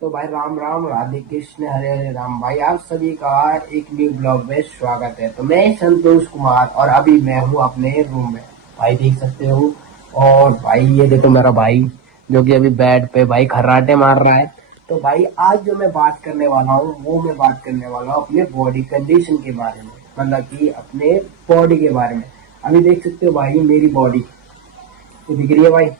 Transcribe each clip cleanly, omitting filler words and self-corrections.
तो भाई राम राम, राधे कृष्ण, हरे हरे राम। भाई आप सभी का एक न्यू ब्लॉग में स्वागत है। तो मैं संतोष कुमार और अभी मैं हूँ अपने रूम में। भाई देख सकते हो। और भाई ये देखो मेरा भाई जो कि अभी बेड पे भाई खर्राटे मार रहा है। तो भाई आज जो मैं बात करने वाला हूँ वो मैं बात करने वाला हूँ अपने बॉडी कंडीशन के बारे में, मतलब कि अपने बॉडी के बारे में। अभी देख सकते हो भाई मेरी बॉडी तो दिख रही है भाई।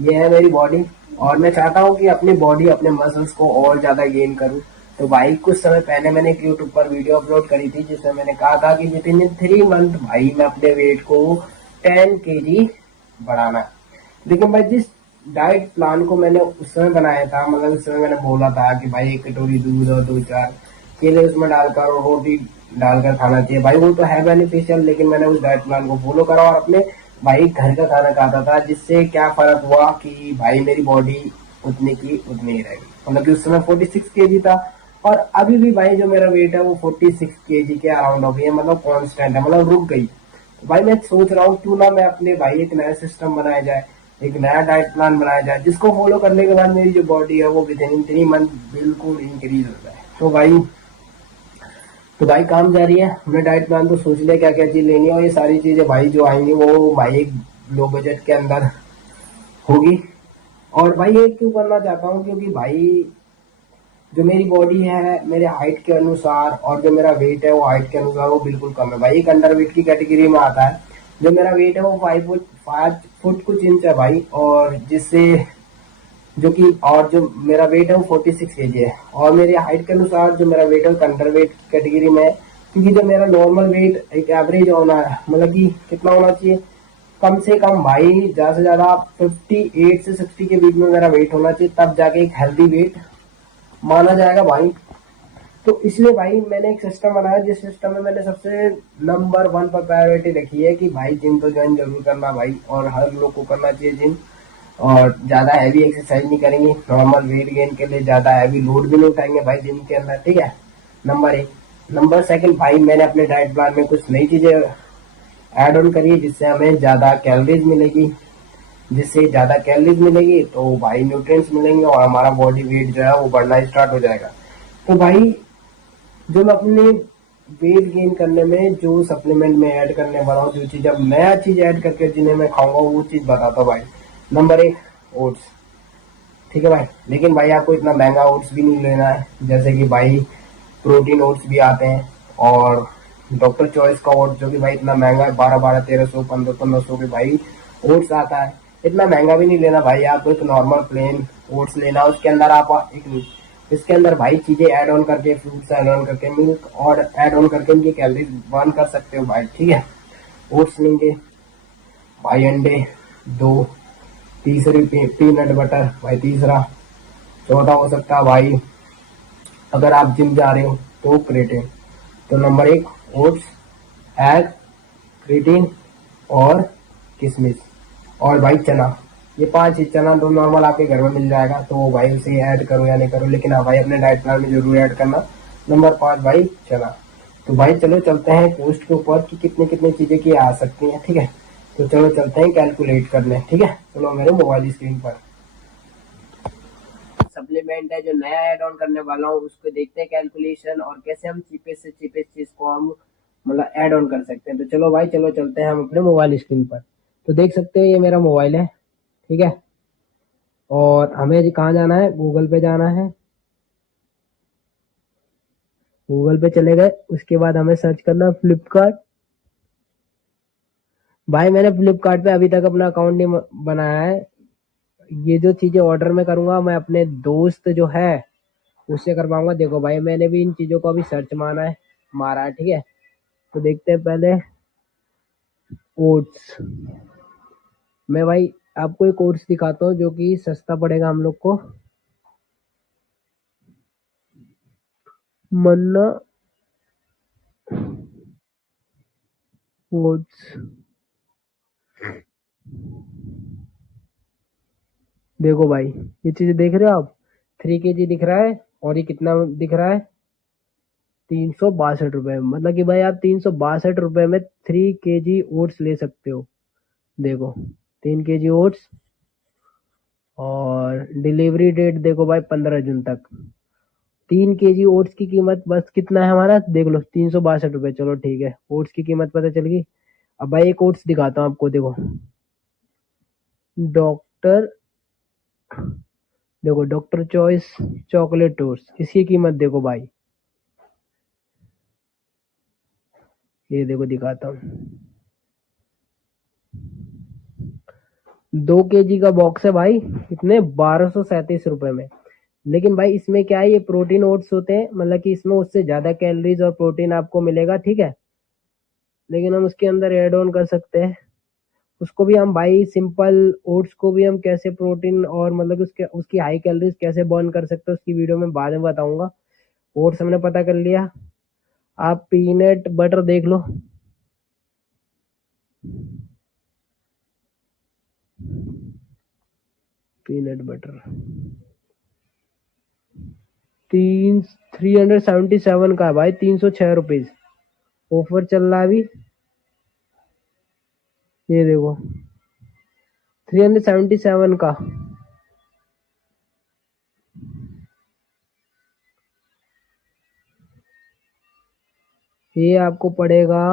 ये है मेरी बॉडी। और मैं चाहता हूँ कि अपनी बॉडी अपने मसल्स को और ज्यादा गेन करूँ। तो भाई कुछ समय पहले मैंने एक यूट्यूब पर वीडियो अपलोड करी थी जिसमें मैंने कहा था कि विद इन 3 मंथ भाई मैं अपने वेट को 10 kg बढ़ाना है। लेकिन भाई जिस डाइट प्लान को मैंने उस समय बनाया था, मतलब उस समय मैंने बोला था कि भाई एक कटोरी दूध और दो चार केले उसमें डालकर और रोटी डालकर खाना चाहिए, भाई वो तो है बेनिफिशियल। लेकिन मैंने उस डाइट प्लान को फॉलो करा और अपने भाई घर का खाना खाता था, जिससे क्या फर्क हुआ कि भाई मेरी बॉडी उतनी की उतनी ही रहेगी। मतलब कि उस समय 46 kg था और अभी भी भाई जो मेरा वेट है वो 46 kg के अराउंड हो गई है, मतलब कांस्टेंट है, मतलब रुक गई। तो भाई मैं सोच रहा हूँ क्यों ना मैं अपने भाई एक नया सिस्टम बनाया जाए, एक नया डाइट प्लान बनाया जाए जिसको फॉलो करने के बाद मेरी जो बॉडी है वो विद इन 3 मंथ बिल्कुल इंक्रीज हो जाए। तो भाई काम जारी है। हमने डाइट प्लान तो सोच लिया क्या क्या चीज लेनी है, और ये सारी चीजें भाई जो आएंगी वो भाई एक लो बजट के अंदर होगी। और भाई ये क्यों करना चाहता हूँ क्योंकि भाई जो मेरी बॉडी है मेरे हाइट के अनुसार और जो मेरा वेट है वो हाइट के अनुसार वो बिल्कुल कम है भाई, एक अंडर वेट की कैटेगरी में आता है। जो मेरा वेट है वो 5 फुट कुछ इंच है भाई, और जिससे जो कि और जो मेरा वेट है वो 46 kg है। और मेरी हाइट के अनुसार जो मेरा वेट है वो अंडर वेट कैटेगरी में है। क्योंकि जो मेरा नॉर्मल वेट एक एवरेज होना है, मतलब कि कितना होना चाहिए, कम से कम भाई ज्यादा से ज्यादा 58 से 60 के बीच में मेरा वेट होना चाहिए, तब जाके एक हेल्दी वेट माना जाएगा भाई। तो इसलिए भाई मैंने एक सिस्टम बनाया जिस सिस्टम में मैंने सबसे नंबर वन पर प्रायोरिटी रखी है कि भाई जिम तो ज्वाइन जरूर करना भाई, और हर लोग को करना चाहिए जिम। और ज्यादा हैवी एक्सरसाइज नहीं करेंगे, नॉर्मल वेट गेन के लिए ज्यादा हैवी लोड भी नहीं उठाएंगे भाई जिम के अंदर, ठीक है। नंबर एक। नंबर सेकंड, भाई मैंने अपने डाइट प्लान में कुछ नई चीजें ऐड ऑन करी है जिससे हमें ज्यादा कैलोरीज मिलेगी। जिससे ज्यादा कैलोरीज मिलेगी तो भाई न्यूट्रिएंट्स मिलेंगे और हमारा बॉडी वेट जो है वो बढ़ना स्टार्ट हो जाएगा। तो भाई जो मैं अपने वेट गेन करने में जो सप्लीमेंट में ऐड करने वाला हूँ, जो चीज अब नया चीज ऐड करके जिन्हें मैं खाऊंगा वो चीज बताता हूँ भाई। नंबर एक, ओट्स। ठीक है भाई, लेकिन भाई आपको इतना महंगा ओट्स भी नहीं लेना है, जैसे कि भाई प्रोटीन ओट्स भी आते हैं। और डॉक्टर चॉइस का ओट्स जो कि भाई इतना महंगा है, 12-12, 1300, 1500 के भाई ओट्स आता है। इतना महंगा भी नहीं लेना भाई, आपको एक नॉर्मल प्लेन ओट्स लेना। उसके अंदर आप एक इसके अंदर भाई चीजें ऐड ऑन करके, फ्रूट्स ऐड ऑन करके, मिल्क और ऐड ऑन करके इनकी कैलोरीज बर्न कर सकते हो भाई, ठीक है। ओट्स लेंगे भाई, अंडे दो, तीसरी पीनट बटर भाई तीसरा। चौथा हो सकता है भाई, अगर आप जिम जा रहे हो तो क्रेटीन। तो नंबर एक, ओट्स, एग, क्रेटीन और किशमिश। और भाई चना। ये पांच ही, चना तो नॉर्मल आपके घर में मिल जाएगा, तो भाई उसे ऐड करो या नहीं करो, लेकिन हाँ भाई अपने डाइट प्लान में जरूर ऐड करना। नंबर 5 भाई, चना। तो भाई चलो चलते हैं पोस्ट के ऊपर कि कितनी कितनी चीजें की आ सकती हैं, ठीक है। तो चलो चलते हैं कैलकुलेट करने, ठीक है। चलो मेरे मोबाइल स्क्रीन पर सप्लीमेंट है जो नया ऐड ऑन करने वाला हूँ उसको देखते हैं कैलकुलेशन, और कैसे हम चीपेस्ट से चीपेस्ट चीज को हम मतलब ऐड ऑन कर सकते हैं। तो चलो भाई, चलो चलते हैं हम अपने मोबाइल स्क्रीन पर। तो देख सकते हैं ये मेरा मोबाइल है, ठीक है। और हमें कहाँ जाना है, गूगल पे जाना है। गूगल पे चले गए, उसके बाद हमें सर्च करना है फ्लिपकार्ट। भाई मैंने फ्लिपकार्ट पे अभी तक अपना अकाउंट नहीं बनाया है। ये जो चीजें ऑर्डर में करूंगा मैं अपने दोस्त जो है उससे करवाऊंगा। देखो भाई मैंने भी इन चीजों को अभी सर्च मारा है, ठीक है। तो देखते हैं पहले ओट्स। मैं भाई आपको एक ओट्स दिखाता हूँ जो कि सस्ता पड़ेगा हम लोग को। मन्ना ओट्स। देखो भाई, ये चीजें देख रहे हो आप, 3 kg दिख रहा है, और ये कितना दिख रहा है, 362 रुपए। मतलब कि भाई आप 362 रुपए में 3 kg ओट्स ले सकते हो। देखो, 3 kg ओट्स और डिलीवरी डेट देखो भाई 15 जून तक। 3 kg ओट्स की कीमत बस कितना है हमारा देख लो, 362 रुपये। चलो ठीक है, ओट्स की कीमत पता चल गई। अब भाई एक ओट्स दिखाता हूँ आपको, देखो डॉक्टर, देखो डॉक्टर चॉइस चॉकलेट टोस्ट, इसकी कीमत देखो भाई, ये देखो दिखाता हूँ। 2 kg का बॉक्स है भाई, कितने 1237 रुपए में। लेकिन भाई इसमें क्या है, ये प्रोटीन ओट्स होते हैं, मतलब कि इसमें उससे ज्यादा कैलोरीज और प्रोटीन आपको मिलेगा, ठीक है। लेकिन हम उसके अंदर ऐड ऑन कर सकते हैं, उसको भी हम भाई सिंपल ओट्स को भी हम कैसे प्रोटीन और मतलब कि उसके उसकी हाई कैलोरीज कैसे बर्न कर सकते हैं, उसकी वीडियो में बाद में बताऊंगा। ओट्स हमने पता कर लिया। आप पीनट बटर देख लो, पीनट बटर 377 का है भाई, 306 रुपीज। ऑफर चल रहा है अभी, ये देखो 377 का। ये आपको पड़ेगा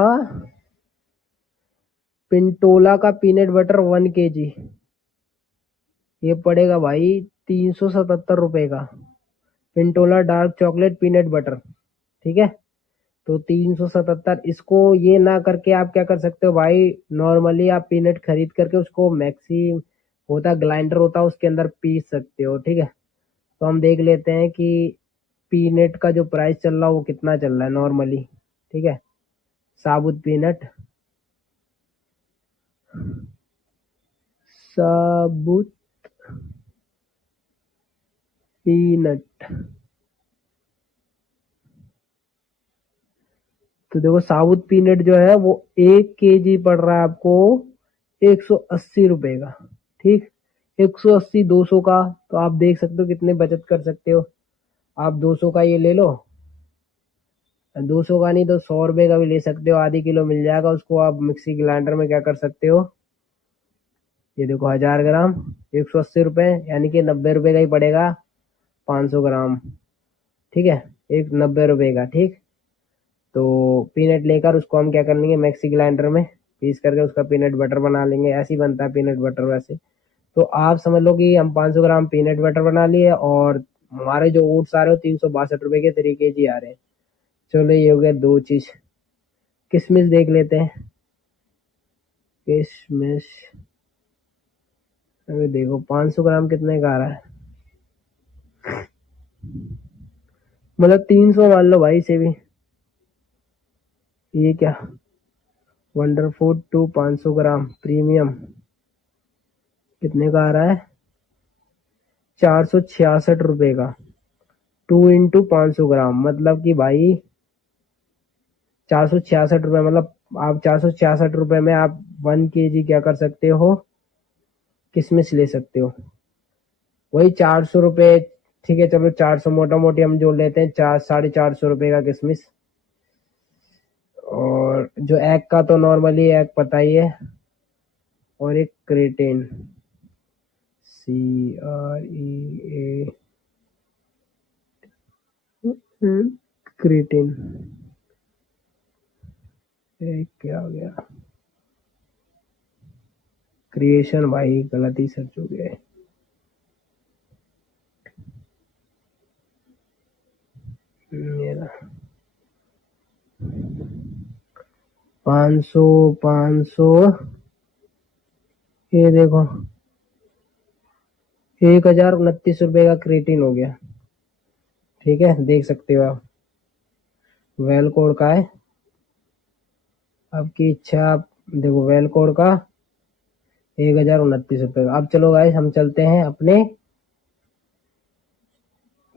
पिंटोला का पीनट बटर 1 kg, ये पड़ेगा भाई 377 रुपए का। Pintola dark chocolate peanut butter, ठीक है। तो 377, इसको ये ना करके आप क्या कर सकते हो भाई, नॉर्मली आप पीनट खरीद करके उसको मैक्सी होता ग्राइंडर होता उसके अंदर पीस सकते हो, ठीक है। तो हम देख लेते हैं कि पीनट का जो प्राइस चल रहा है वो कितना चल रहा है नॉर्मली, ठीक है। साबुत पीनट, साबुत पीनट, तो देखो साबुत पीनट जो है वो 1 kg पड़ रहा है आपको 180 रुपए का, ठीक। 180, 200 का, तो आप देख सकते हो कितने बचत कर सकते हो। आप 200 का ये ले लो, 200 का नहीं तो 100 रुपए का भी ले सकते हो, आधी किलो मिल जाएगा। उसको आप मिक्सी ग्राइंडर में क्या कर सकते हो, ये देखो 1000 ग्राम 180 रुपए, यानी कि 90 रुपए का ही पड़ेगा 500 ग्राम, ठीक है। एक 90 रुपए का, ठीक। तो पीनट लेकर उसको हम क्या कर लेंगे, मिक्सी ग्राइंडर में पीस करके उसका पीनट बटर बना लेंगे। ऐसे ही बनता है पीनट बटर वैसे। तो आप समझ लो कि हम 500 ग्राम पीनट बटर बना लिए, और हमारे जो ओट्स आ रहे हो 362 रुपए के 3 kg आ रहे हैं। चलो ये हो गया दो चीज। किशमिश देख लेते हैं, किशमिश, अभी देखो 500 ग्राम कितने का आ रहा है, मतलब 300 मान लो भाई इसे भी। ये क्या, वंडर फूड 500 ग्राम प्रीमियम कितने का आ रहा है, 466 रुपए का। 2 × 500 ग्राम मतलब कि भाई 466 रुपए, मतलब आप 466 रुपए में आप 1 kg क्या कर सकते हो, किशमिश ले सकते हो। वही 400 रुपए, ठीक है चलो 400 मोटा मोटी हम जोड़ लेते हैं, 400-450 रुपए का किशमिश। और जो एग का तो नॉर्मली एग पता ही है, और एक क्रेटेन, CREA, क्रेटेन, क्या हो गया, क्रिएशन, भाई गलत ही सर्च हो गया है। मेरा 500, 500, ये देखो 1029 रुपए का क्रेटिन हो गया, ठीक है। देख सकते हो आप, वेल कोड का है, आपकी इच्छा। आप देखो वेल कोड का 1029 रुपए का। अब चलो गाइस हम चलते हैं अपने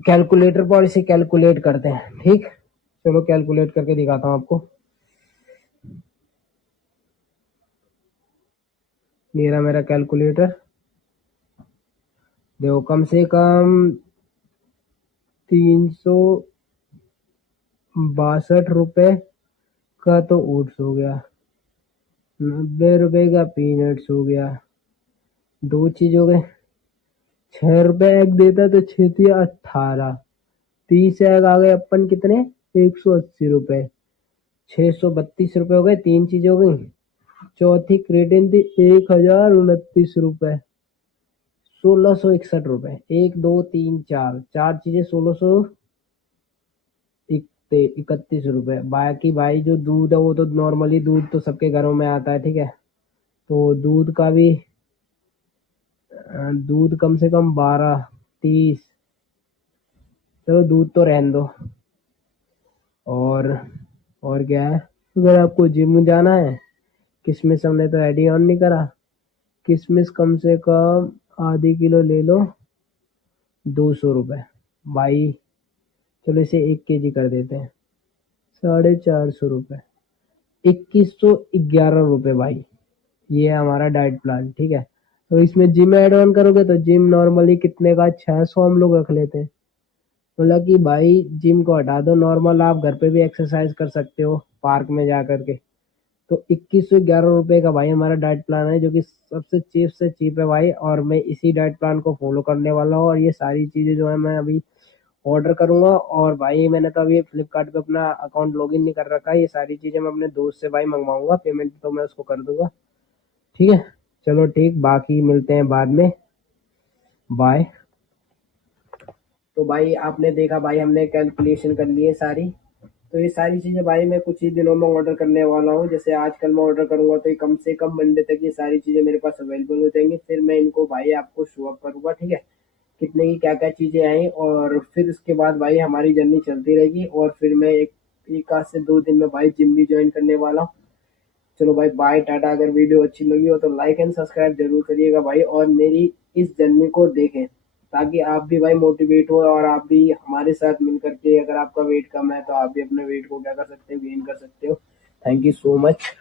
कैलकुलेटर पर, इसे कैलकुलेट करते हैं, ठीक। चलो कैलकुलेट करके दिखाता हूँ आपको। मेरा कैलकुलेटर, देखो कम से कम 362 रुपए का तो ओट्स हो गया, 90 रुपए का पीनट्स हो गया, दो चीज हो गए। ₹6 एक देता तो 6×18, 30 एक आ गए अपन कितने, ₹180, ₹632 हो गए। तीन चीजें हो गई। चौथी क्रेडिट थी ₹1029, ₹1661। एक दो तीन चार, चार चीजें, ₹1631। बाकी भाई जो दूध है वो तो नॉर्मली दूध तो सबके घरों में आता है, ठीक है। तो दूध का भी दूध कम से कम 12, 30, चलो दूध तो रहने दो। और और क्या है, अगर आपको जिम जाना है, किशमिश हमने तो ऐड ही ऑन नहीं करा। किशमिश कम से कम आधी किलो ले लो, ₹200 भाई। चलो इसे 1 kg कर देते हैं, ₹450, ₹2111 भाई। ये है हमारा डाइट प्लान, ठीक है। तो इसमें जिम ऐड ऑन करोगे तो जिम नॉर्मली कितने का, 600 हम लोग रख लेते हैं। मतलब कि भाई जिम को हटा दो, नॉर्मल आप घर पे भी एक्सरसाइज कर सकते हो पार्क में जा करके। तो ₹2111 का भाई हमारा डाइट प्लान है, जो कि सबसे चीप से चीप है भाई। और मैं इसी डाइट प्लान को फॉलो करने वाला हूँ, और ये सारी चीजें जो है मैं अभी ऑर्डर करूंगा। और भाई मैंने तो अभी फ्लिपकार्ट पे अपना अकाउंट लॉगिन नहीं कर रखा है, ये सारी चीजें मैं अपने दोस्त से भाई मंगवाऊंगा, पेमेंट तो मैं उसको कर दूंगा, ठीक है। चलो ठीक, बाकी मिलते हैं बाद में, बाय। तो भाई आपने देखा भाई, हमने कैलकुलेशन कर ली है सारी। तो ये सारी चीजें भाई मैं कुछ ही दिनों में ऑर्डर करने वाला हूँ। जैसे आजकल मैं ऑर्डर करूंगा तो ये कम से कम मंडे तक ये सारी चीजें मेरे पास अवेलेबल हो जाएंगी। फिर मैं इनको भाई आपको शो अप करूंगा, ठीक है, कितने की क्या क्या चीजें आई। और फिर उसके बाद भाई हमारी जर्नी चलती रहेगी। और फिर मैं एक आध से 2 दिन में भाई जिम भी ज्वाइन करने वाला हूँ। चलो भाई बाय टाटा। अगर वीडियो अच्छी लगी हो तो लाइक एंड सब्सक्राइब जरूर करिएगा भाई, और मेरी इस जर्नी को देखें, ताकि आप भी भाई मोटिवेट हो, और आप भी हमारे साथ मिल करके, अगर आपका वेट कम है तो आप भी अपने वेट को क्या कर सकते हो, गेन कर सकते हो। Thank you so much.